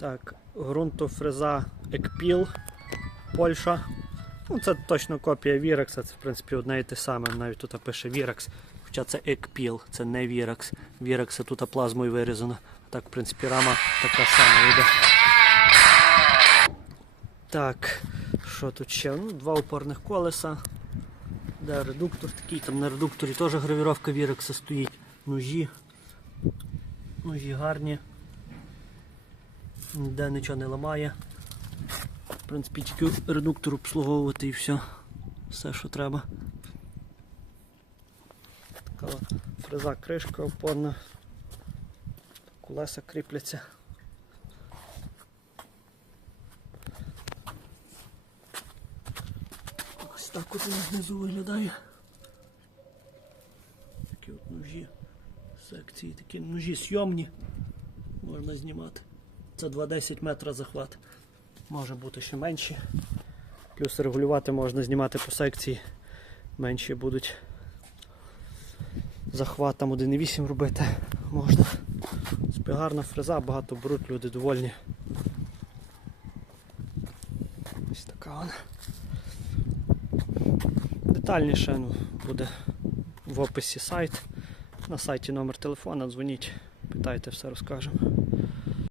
Так, ґрунтофреза Екпіл, Польща. Ну, це точно копія Вірекса, це в принципі одне і те саме. Навіть тут пише Вірекс. Хоча це Екпіл, це не Вірекс. Вірекса тут плазмою вирізано. Так, в принципі, рама така сама йде. Так, що тут ще? Ну, два опорних колеса. Де редуктор такий, там на редукторі теж гравіровка Вірекса стоїть. Ножі. Ножі гарні. Ніде нічого не ламає. В принципі, тільки редуктор обслуговувати і все. Все, що треба. Така фреза кришка опорна. Колеса кріпляться. Ось так от воно знизу виглядає. Такі от ножі. Секції, такі ножі сйомні. Можна знімати. Це 2,10 метра захват. Може бути ще менші. Плюс регулювати можна знімати по секції. Менші будуть. Захват там 1,8 робити можна. Спігарна фреза, багато беруть, люди довольні. Ось така вона. Детальніше ну, буде в описі сайт. На сайті номер телефона, дзвоніть, питайте, все розкажемо.